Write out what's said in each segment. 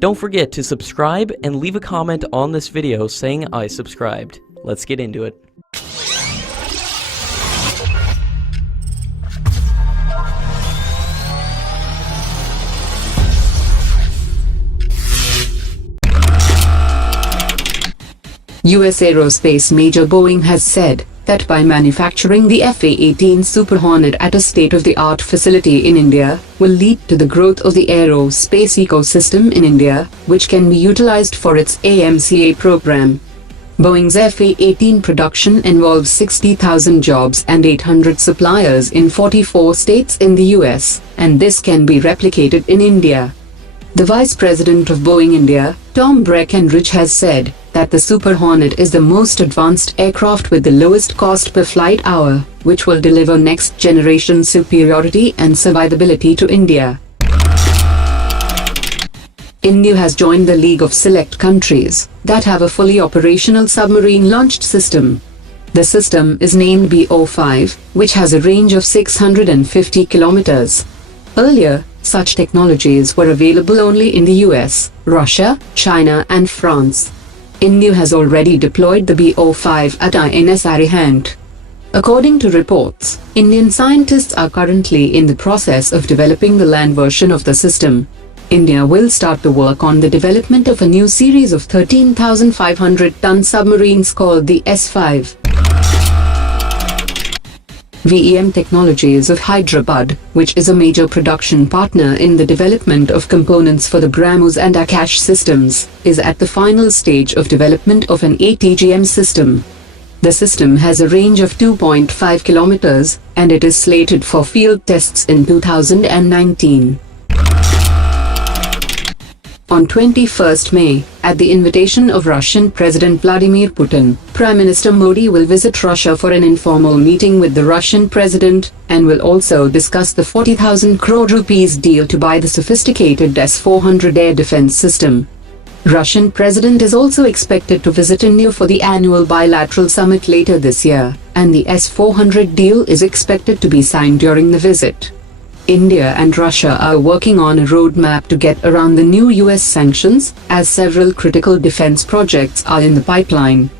Don't forget to subscribe and leave a comment on this video saying I subscribed. Let's get into it. US aerospace major Boeing has said that by manufacturing the A-18 Super Hornet at a state-of-the-art facility in India will lead to the growth of the aerospace ecosystem in India, which can be utilized for its AMCA program. Boeing's F-18 production involves 60,000 jobs and 800 suppliers in 44 states in the US, and this can be replicated in India. The Vice President of Boeing India, Tom Breckenridge, has said that the Super Hornet is the most advanced aircraft with the lowest cost per flight hour, which will deliver next-generation superiority and survivability to India. India has joined the League of Select Countries that have a fully operational submarine-launched system. The system is named Bo5, which has a range of 650 kilometers. Earlier, such technologies were available only in the US, Russia, China and France. India has already deployed the Bo5 at INS Arihant. According to reports, Indian scientists are currently in the process of developing the land version of the system. India will start the work on the development of a new series of 13,500-ton submarines called the S5. VEM Technologies of Hyderabad, which is a major production partner in the development of components for the BrahMos and Akash systems, is at the final stage of development of an ATGM system. The system has a range of 2.5 kilometers, and it is slated for field tests in 2019. On 21st May, at the invitation of Russian President Vladimir Putin, Prime Minister Modi will visit Russia for an informal meeting with the Russian President, and will also discuss the 40,000 crore rupees deal to buy the sophisticated S-400 air defense system. Russian President is also expected to visit India for the annual bilateral summit later this year, and the S-400 deal is expected to be signed during the visit. India and Russia are working on a roadmap to get around the new US sanctions, as several critical defense projects are in the pipeline.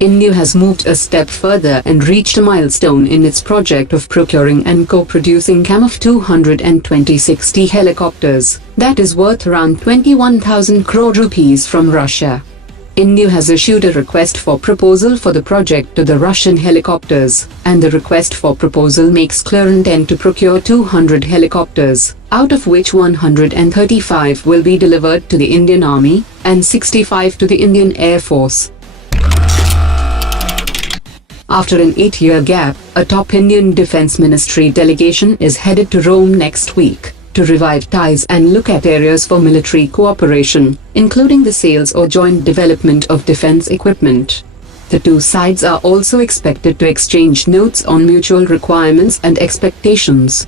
India has moved a step further and reached a milestone in its project of procuring and co-producing Kamov 226T helicopters, that is worth around 21,000 crore rupees from Russia. India has issued a request for proposal for the project to the Russian helicopters, and the request for proposal makes clear intent to procure 200 helicopters, out of which 135 will be delivered to the Indian Army, and 65 to the Indian Air Force. After an 8-year gap, a top Indian Defence Ministry delegation is headed to Rome next week to revive ties and look at areas for military cooperation, including the sales or joint development of defense equipment. The two sides are also expected to exchange notes on mutual requirements and expectations.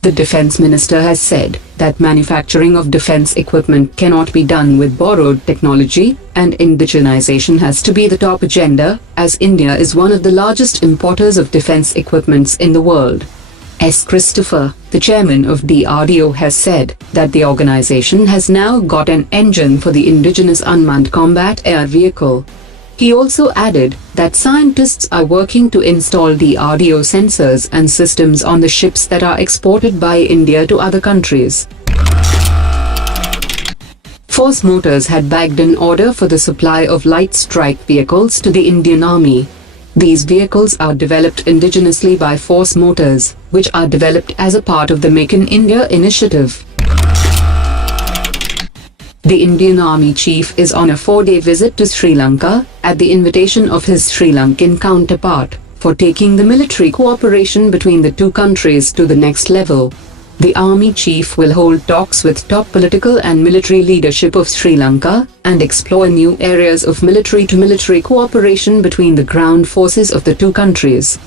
The defense minister has said that manufacturing of defense equipment cannot be done with borrowed technology, and indigenization has to be the top agenda, as India is one of the largest importers of defense equipments in the world. S. Christopher, the chairman of DRDO, has said that the organization has now got an engine for the indigenous unmanned combat air vehicle. He also added that scientists are working to install DRDO sensors and systems on the ships that are exported by India to other countries. Force Motors had bagged an order for the supply of light strike vehicles to the Indian Army. These vehicles are developed indigenously by Force Motors, which are developed as a part of the Make in India initiative. The Indian Army Chief is on a 4-day visit to Sri Lanka, at the invitation of his Sri Lankan counterpart, for taking the military cooperation between the two countries to the next level. The Army Chief will hold talks with top political and military leadership of Sri Lanka, and explore new areas of military-to-military cooperation between the ground forces of the two countries.